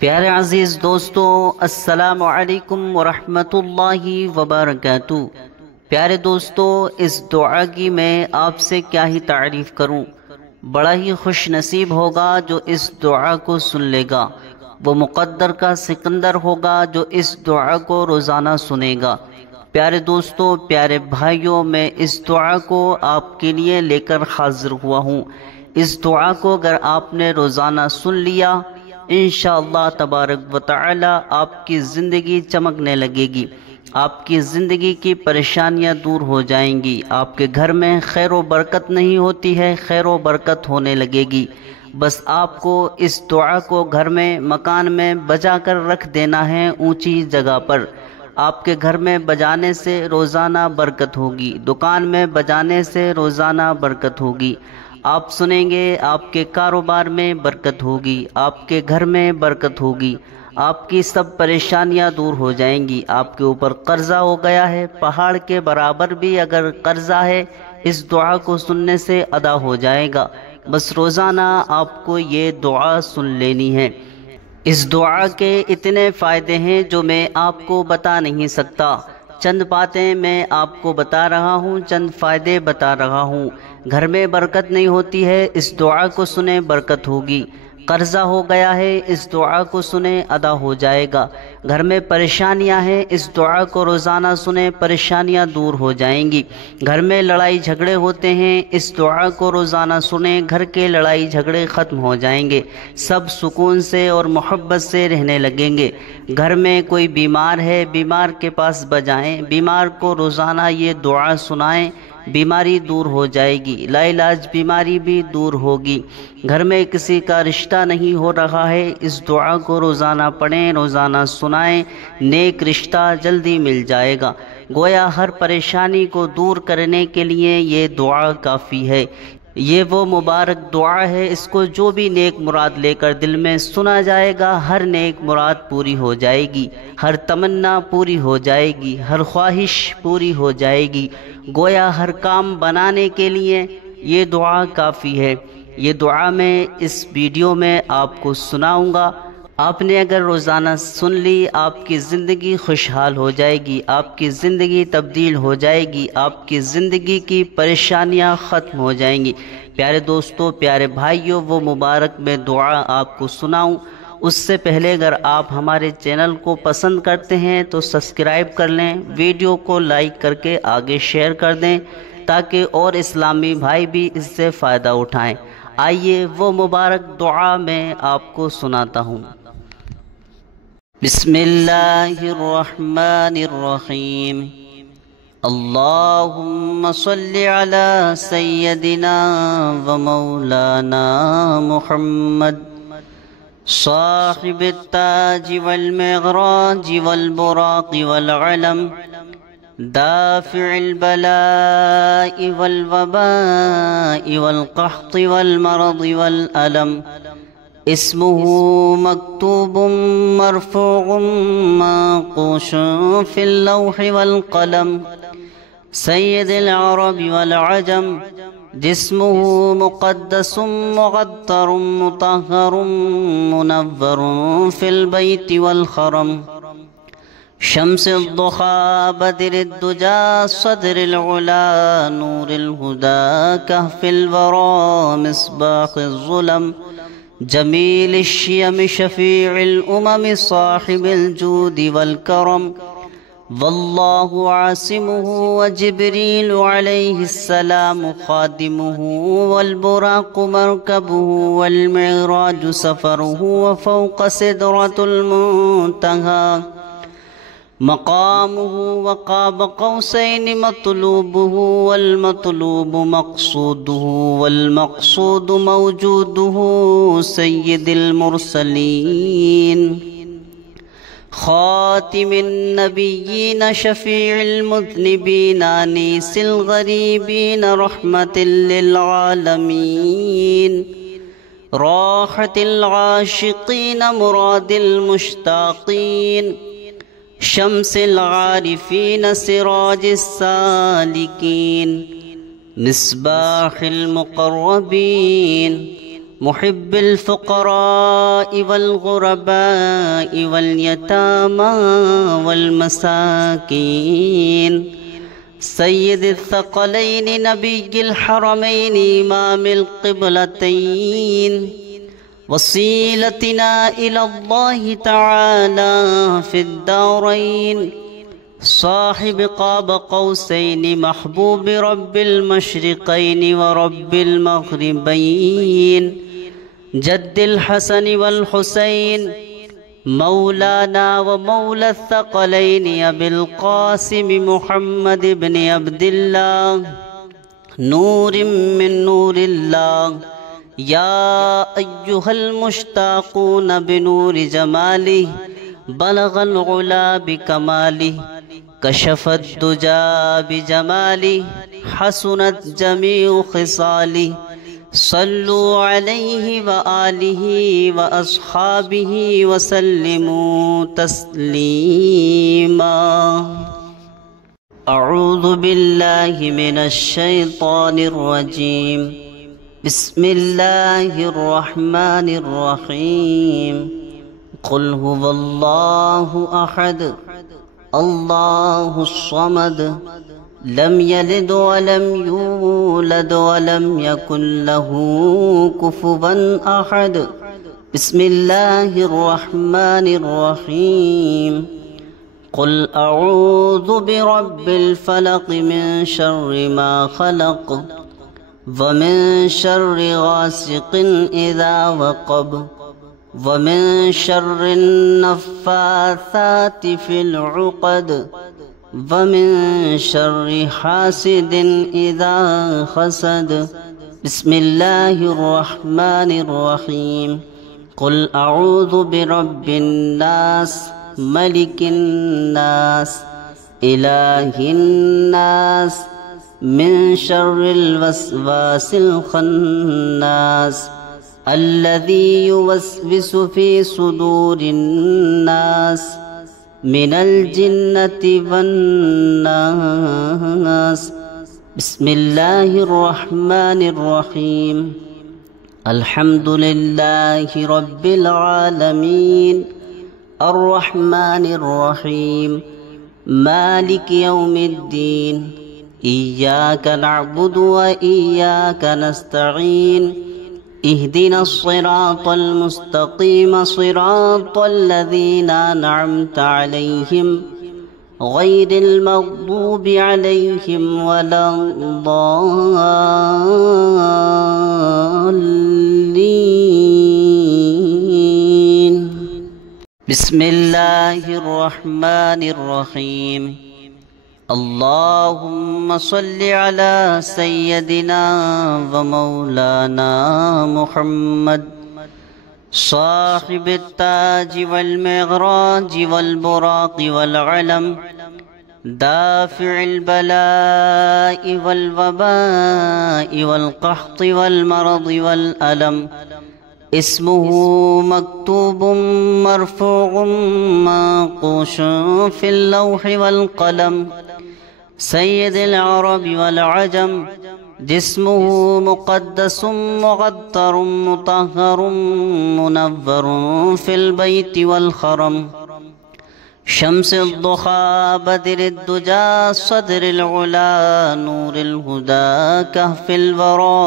प्यारे अजीज़ दोस्तों, अस्सलामु अलैकुम वरहमतुल्लाहि वबरकातुहू। प्यारे दोस्तों, इस दुआ की मैं आपसे क्या ही तारीफ़ करूं। बड़ा ही खुश नसीब होगा जो इस दुआ को सुन लेगा। वो मुक़द्दर का सिकंदर होगा जो इस दुआ को रोज़ाना सुनेगा। प्यारे दोस्तों, प्यारे भाइयों, मैं इस दुआ को आपके लिए लेकर हाजिर हुआ हूँ। इस दुआ को अगर आपने रोज़ाना सुन लिया, इंशाअल्लाह तबारक व तआला आपकी ज़िंदगी चमकने लगेगी। आपकी ज़िंदगी की परेशानियां दूर हो जाएंगी। आपके घर में खैर व बरकत नहीं होती है, खैर व बरकत होने लगेगी। बस आपको इस दुआ को घर में, मकान में बजा कर रख देना है, ऊंची जगह पर। आपके घर में बजाने से रोज़ाना बरकत होगी, दुकान में बजाने से रोज़ाना बरकत होगी। आप सुनेंगे, आपके कारोबार में बरकत होगी, आपके घर में बरकत होगी, आपकी सब परेशानियां दूर हो जाएंगी। आपके ऊपर कर्जा हो गया है, पहाड़ के बराबर भी अगर कर्जा है, इस दुआ को सुनने से अदा हो जाएगा। बस रोज़ाना आपको ये दुआ सुन लेनी है। इस दुआ के इतने फ़ायदे हैं जो मैं आपको बता नहीं सकता। चंद बातें मैं आपको बता रहा हूँ, चंद फ़ायदे बता रहा हूँ। घर में बरकत नहीं होती है, इस दुआ को सुने बरकत होगी। कर्जा हो गया है, इस दुआ को सुने अदा हो जाएगा। घर में परेशानियां हैं, इस दुआ को रोज़ाना सुने परेशानियां दूर हो जाएंगी। घर में लड़ाई झगड़े होते हैं, इस दुआ को रोज़ाना सुने घर के लड़ाई झगड़े ख़त्म हो जाएंगे। सब सुकून से और मोहब्बत से रहने लगेंगे। घर में कोई बीमार है, बीमार के पास बजाएं, बीमार को रोज़ाना ये दुआ सुनाएं, बीमारी दूर हो जाएगी। लाइलाज बीमारी भी दूर होगी। घर में किसी का रिश्ता नहीं हो रहा है, इस दुआ को रोज़ाना पढ़ें, रोज़ाना सुनाएं, नेक रिश्ता जल्दी मिल जाएगा। गोया हर परेशानी को दूर करने के लिए ये दुआ काफ़ी है। ये वो मुबारक दुआ है, इसको जो भी नेक मुराद लेकर दिल में सुना जाएगा, हर नेक मुराद पूरी हो जाएगी, हर तमन्ना पूरी हो जाएगी, हर ख्वाहिश पूरी हो जाएगी। गोया हर काम बनाने के लिए ये दुआ काफ़ी है। ये दुआ मैं इस वीडियो में आपको सुनाऊंगा। आपने अगर रोज़ाना सुन ली, आपकी ज़िंदगी खुशहाल हो जाएगी, आपकी ज़िंदगी तब्दील हो जाएगी, आपकी ज़िंदगी की परेशानियां ख़त्म हो जाएंगी। प्यारे दोस्तों, प्यारे भाइयों, वो मुबारक मैं दुआ आपको सुनाऊं, उससे पहले अगर आप हमारे चैनल को पसंद करते हैं तो सब्सक्राइब कर लें, वीडियो को लाइक करके आगे शेयर कर दें ताकि और इस्लामी भाई भी इससे फ़ायदा उठाएँ। आइए वो मुबारक दुआ मैं आपको सुनाता हूँ। बिस्मिल्लाहिर्रहमानिर्रहीम। अल्लाहुम्मा सल्लि अला सय्यदिना व मौलाना मुहम्मद साहिबित ताज वल मिग़राज वल बुराक़ वल अलम दाफ़िअल बलाइ वल वबाइ वल क़हत वल मरद वल अलम इस्मुहु मक्तूबुम मरफ़ूउम माक़ूशुन फ़िल लौहि वल क़लम सय्यदुल अरब वल अजम जिस्मुहु मुक़द्दसुम मुग़त्तरुम मुतहहरुम मुनव्वरुन फ़िल बैति वल हरम शम्सिद दुहा बद्रिद दुजा सदरिल उला नूरिल हुदा कहफ़िल वरा मिस्बाक़िज़ ज़ुलम जमील शियम शफ़ीइल उमम साहिबिल जूद वल करम वल्लाहु आसिमुहु व जिब्रील अलैहिस्सलाम खादिमुहु वल बुराक़ मरकबुहु वल मिअराज सफ़रुहु व फ़ौक़ सिदरतुल मुंतहा मक़ामुहु व क़ाब क़ौसैन मतलूबुहु वल मतलूबु मक़सूदुहु वल मक़सूदु मौजूदुहु सय्यिदुल मुरसलीन ख़ातिमिन नबिय्यीन शफ़ीइल मुज़निबीन अनीसिल ग़रीबीन रहमतिल लिल आलमीन राहतिल आशिक़ीन मुरादिल मुश्ताक़ीन शम्सिल आरिफ़ीन सिराजिस सालिकीन मिस्बाहिल मुक़र्रबीन मुहिब्बिल फ़ुक़रा'i वल ग़ुरबा'i वल यतामा वल मसाकीन सय्यिदिल थक़लैनि नबिय्यिल हरमैनि इमामिल क़िबलतैन वसीलतिना इलल्लाहि तआला फ़िद्दारैन साहिब क़ाब क़ौसैन महबूब रब्बिल मशरिक़ैन व रब्बिल मग़रिबैन जद्दिल हसन वल हुसैन मौलाना व मौला थक़लैन अबिल क़ासिम मुहम्मद इब्न अब्दिल्लाह नूरिम मिन नूरिल्लाह या अय्युहल मुश्ताक़ून बिनूरि जमालिह बलगल उला बिकमालिह कशफ़त दुजा बिजमालिह हसनत जमीउ ख़िसालिह सल्लु अलैहि व आलिहि व अस्हाबिहि व सल्लिमू तस्लीमा। अऊज़ु बिल्लाहि मिनश शैतानिर रजीम बिस्मिल्लाहिर रहमानिर रहीम क़ुल हुवल्लाहु अहद अल्लाहुस समद लम यलिद व लम यूलद व लम यकुन लहू कुफुवन अहद। बिस्मिल्लाहिर रहमानिर रहीम क़ुल अऊज़ु बिरब्बिल फ़लक़ मिन शर्रि मा ख़लक़ व मिन शर्रि गासिक़िन इज़ा वक़ब व मिन शर्रि नफ़्फ़ाथाति फ़िल उक़द व मिन शर्रि हासिदिन इज़ा हसद। बिस्मिल्लाहिर रहमानिर रहीम क़ुल अऊज़ु बिरब्बिन नास मलिकिन नास इलाहिन नास मिन शर्रिल वस्वासिल खन्नास अल्लज़ी युवस्विसु फ़ी सुदूरिन नास मिनल जिन्नति वन्नास। बिस्मिल्लाहिर रहमानिर रहीम अल्हम्दुलिल्लाहि रब्बिल आलमीन अर्रहमानिर रहीम मालिकि यौमिद्दीन इय्याका नअबुदु व इय्याका नस्तईन इहदिनस सिरातल मुस्तक़ीम सिरातल लज़ीना अनअमता अलैहिम गैरिल मग़दूबि अलैहिम वलद्दाल्लीन। बिस्मिल्लाहिर रहमानिर रहीम अल्लाहुम्मा सल्लि अला सय्यदिना व मौलाना मुहम्मद साहिबित ताज वल मिग़राज वल बुराक़ वल अलम दाफ़िइल बलाइ वल वबाइ वल क़हत वल मरद वल अलम इस्मुहु मक्तूबुम मरफ़ूउम मंक़ूशुम फ़िल लौहि वल क़लम सय्यदिल अरब वल अजम जिस्मुहु मुक़द्दसुम मुग़त्तरुम मुतहहरुम मुनव्वरुम फ़िल बैति वल हरम शम्सिद दुहा बदरिद दुजा सदरिल उला नूरिल हुदा कहफ़िल वरा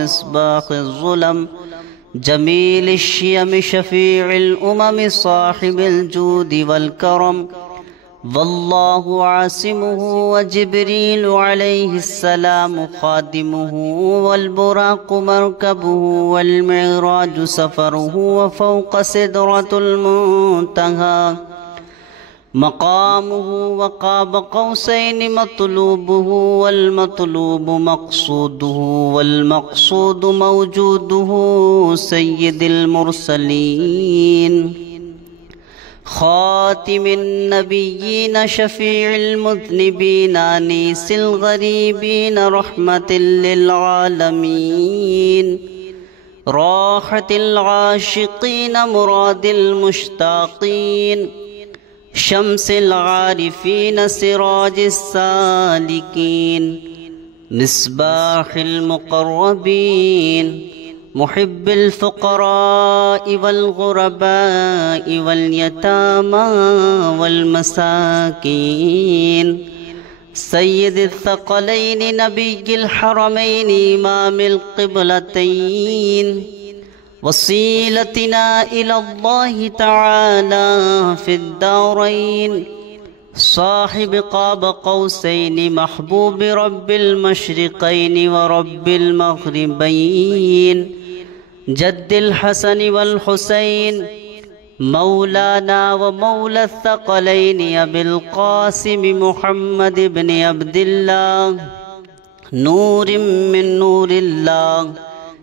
मिस्बाक़िज़ ज़ुलम जमील शियम शफ़ीइल उमम साहिबिल जूद वल करम वल्लाहु आसिमुहु व जिब्रीलु अलैहिस्सलाम खादिमुहु वल बुराक़ु मरकबुहु वल मिअराजु सफ़रुहु व फ़ौक़ सिदरतुल मुंतहा मक़ामुहु व क़ाब क़ौसैन मतलूबुहु वल मतलूबु मक़सूदुहु वल मक़सूदु मौजूदुहु सय्यिदिल मुरसलीन ख़ातिमिन नबिय्यीन शफ़ीइल मुज़निबीन अनीसिल ग़रीबीन रहमतिल लिल आलमीन राहतिल आशिक़ीन मुरादिल मुश्ताक़ीन शम्सिल आरिफ़ीन सिराजिस सालिकीन मिस्बाहिल मुक़र्रबीन محب الفقراء والغرباء واليتامى والمساكين، سيد الثقلين نبي الحرمين إمام القبلتين، وصيلتنا إلى الله تعالى في الدارين، صاحب قاب قوسين محبوب رب المشرقين ورب المغربين، جد الحسن والحسين، مولانا ومولى الثقلين أبي القاسم محمد بن عبد الله، نور من نور الله،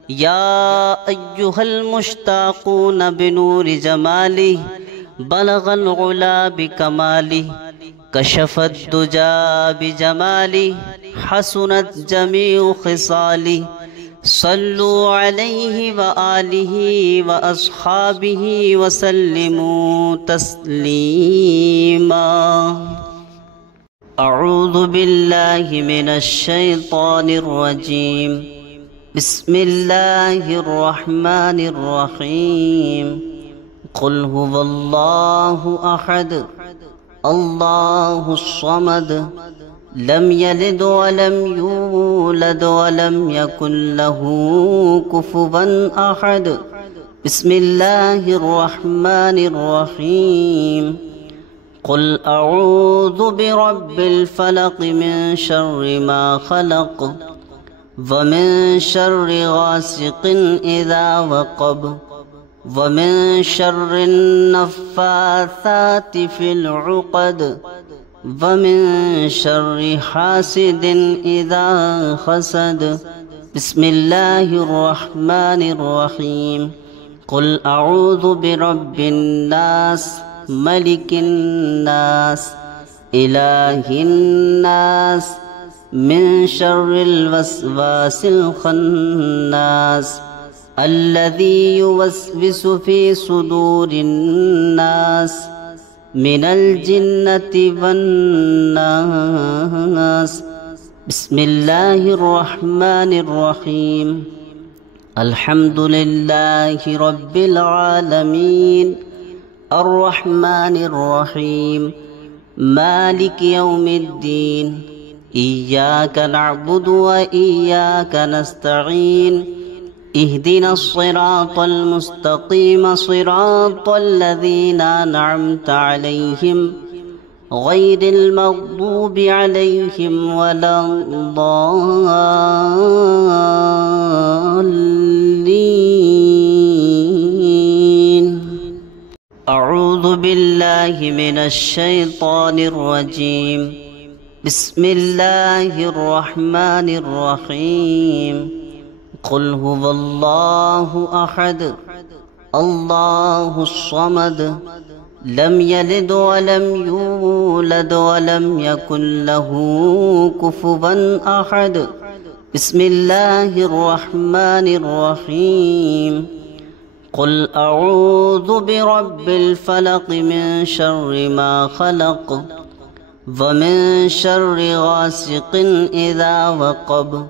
يا أيها المشتاقون بنور جماله، بلغ العلا بكماله، كشف الدجى بجماله، حسنت جميع خصاله، صلوا عليه وآله وأصحابه وسلموا تسليما. أعوذ بالله من الشيطان الرجيم، بسم الله الرحمن الرحيم. قل هو الله أحد الله الصمد، لم يلد ولم يولد ولم يكن له كفوا أحد. بسم الله الرحمن الرحيم. قل أعوذ برب الفلق من شر ما خلق، ومن شر غاسق إذا وقب، ومن شر النفاثات في العقد، ومن شر حاسد إذا حسد. بسم الله الرحمن الرحيم. قل أعوذ برب الناس، ملك الناس، إله الناس، من شر الوسواس الخناس، الذي يوسوس في صدور الناس من الجنة والناس. بسم الله الرحمن الرحيم. الحمد لله رب العالمين، الرحمن الرحيم، مالك يوم الدين، إياك نعبد وإياك نستعين، اهدنا الصراط المستقيم، صراط الذين أنعمت عليهم غير المغضوب عليهم ولا الضالين. أعوذ بالله من الشيطان الرجيم، بسم الله الرحمن الرحيم. قل هو الله أحد الله الصمد، لم يلد ولم يولد ولم يكن له كفوا أحد. بسم الله الرحمن الرحيم. قل أعوذ برب الفلق من شر ما خلق، ومن شر غاسق إذا وقب،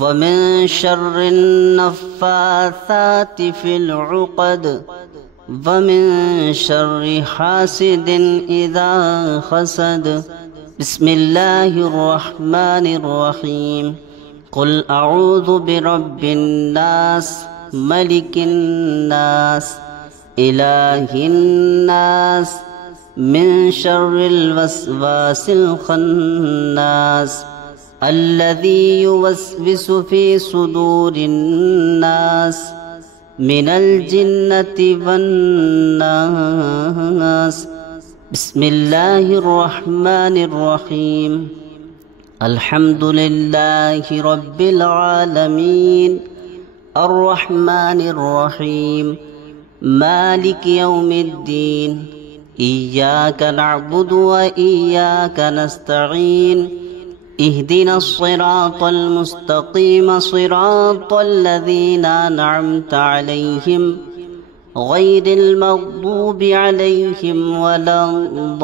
ومن شر النفاثات في العقد، ومن شر حاسد إذا حسد. بسم الله الرحمن الرحيم. قل أعوذ برب الناس، ملك الناس، إله الناس، من شر الوسواس الخناس، الذي يوسوس في صدور الناس من الجنة والناس. بسم الله الرحمن الرحيم. الحمد لله رب العالمين، الرحمن الرحيم، مالك يوم الدين، إياك نعبد وإياك نستعين، اهدنا الصراط المستقيم، صراط الذين أنعمت عليهم غير المغضوب عليهم ولا الضالين.